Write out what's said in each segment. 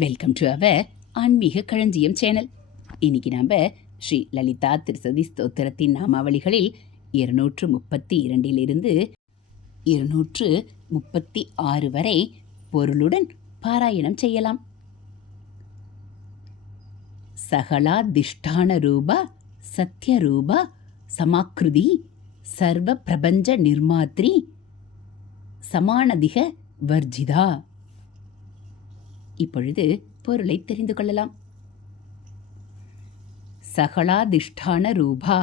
Welcome to our ஆன்மீக களஞ்சியம் channel. இன்னைக்கு நாம் ஸ்ரீ லலிதா திருசதி ஸ்தோத்திரத்தின் நாமாவளிகளில் இருநூற்று முப்பத்தி இரண்டிலிருந்து இருநூற்று முப்பத்தி ஆறு வரை பொருளுடன் பாராயணம் செய்யலாம். சகலாதிஷ்டான ரூபா சத்யரூபா சமாக்கிருதி சர்வ பிரபஞ்ச நிர்மாத்ரி சமானதிக வர்ஜிதா. இப்பொழுது பொருளை தெரிந்து கொள்ளலாம். சகலாதிஷ்டான ரூபா.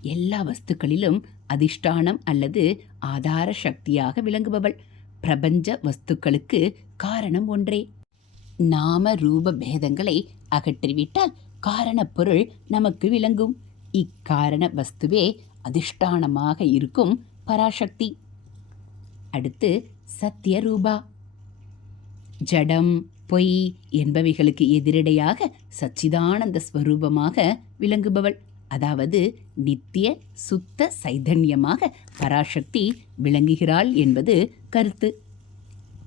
எல்லா வஸ்துக்களிலும் அதிஷ்டானம் அல்லது ஆதார சக்தியாக விளங்குபவள். பிரபஞ்ச வஸ்துக்களுக்கு காரணம் ஒன்றே. நாம ரூப பேதங்களை அகற்றிவிட்டால் காரண பொருள் நமக்கு விளங்கும். இக்காரண வஸ்துவே அதிஷ்டானமாக இருக்கும் பராசக்தி. அடுத்து சத்யரூபா. ஜடம் பொய் என்பவைகளுக்கு எதிரடையாக சச்சிதானந்த ஸ்வரூபமாக விளங்குபவள். அதாவது நித்திய சுத்த சைதன்யமாக பராசக்தி விளங்குகிறாள் என்பது கருத்து.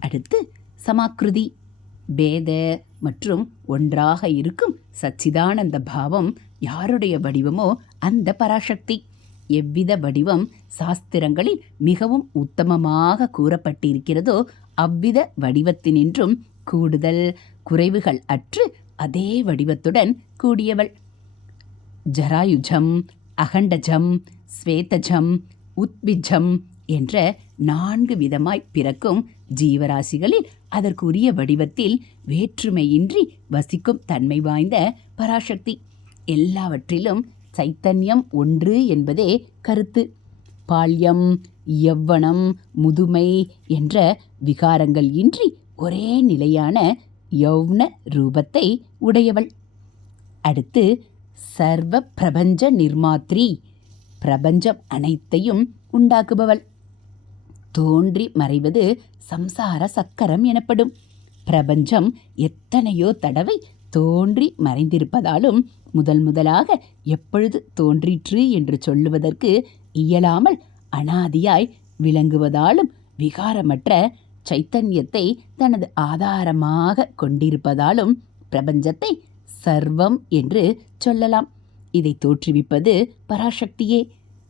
அடுத்து சமாக்கிருதி பேத மற்றும் ஒன்றாக இருக்கும் சச்சிதானந்த பாவம் யாருடைய வடிவமோ அந்த பராசக்தி. எவ்வித வடிவம் சாஸ்திரங்களில் மிகவும் உத்தமமாக கூறப்பட்டிருக்கிறதோ அவ்வித வடிவத்தினின்றும் கூடுதல் குறைவுகள் அற்று அதே வடிவத்துடன் கூடியவள். ஜராயுஜம் அகண்டஜம் ஸ்வேதஜம் உத்பிஜம் என்ற நான்கு விதமாய் பிறக்கும் ஜீவராசிகளில் அதற்குரிய வடிவத்தில் வேற்றுமையின்றி வசிக்கும் தன்மை வாய்ந்த பராசக்தி. எல்லாவற்றிலும் சைத்தன்யம் ஒன்று என்பதே கருத்து. பால்யம் யவ்வனம் முதுமை என்ற விகாரங்கள் இன்றி ஒரே நிலையான யௌன ரூபத்தை உடையவள். அடுத்து சர்வ பிரபஞ்ச நிர்மாத்ரி பிரபஞ்சம் அனைத்தையும் உண்டாக்குபவள். தோன்றி மறைவது சம்சார சக்கரம் எனப்படும். பிரபஞ்சம் எத்தனையோ தடவை தோன்றி மறைந்திருப்பதாலும் முதல் முதலாக எப்பொழுது தோன்றிற்று என்று சொல்லுவதற்கு இயலாமல் அனாதியாய் விளங்குவதாலும் விகாரமற்ற சைத்தன்யத்தை தனது ஆதாரமாக கொண்டிருப்பதாலும் பிரபஞ்சத்தை சர்வம் என்று சொல்லலாம். இதை தோற்றுவிப்பது பராசக்தியே.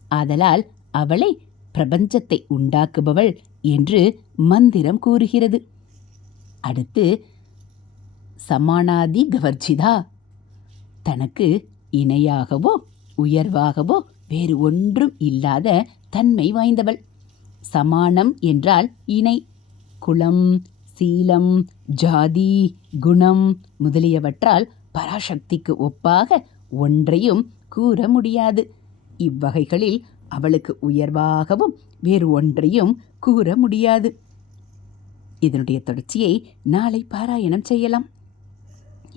ஆதலால் அவளை பிரபஞ்சத்தை உண்டாக்குபவள் என்று மந்திரம் கூறுகிறது. அடுத்து சமானாதி கவர்ஜிதா தனக்கு இணையாகவோ உயர்வாகவோ வேறு ஒன்றும் இல்லாத தன்மை வாய்ந்தவள். சமானம் என்றால் இணை. குலம் சீலம் ஜாதி குணம் முதலியவற்றால் பராசக்திக்கு ஒப்பாக ஒன்றையும் கூற முடியாது. இவ்வகைகளில் அவளுக்கு உயர்வாகவும் வேறு ஒன்றையும் கூற முடியாது. இதனுடைய தொடர்ச்சியை நாளை பாராயணம் செய்யலாம்.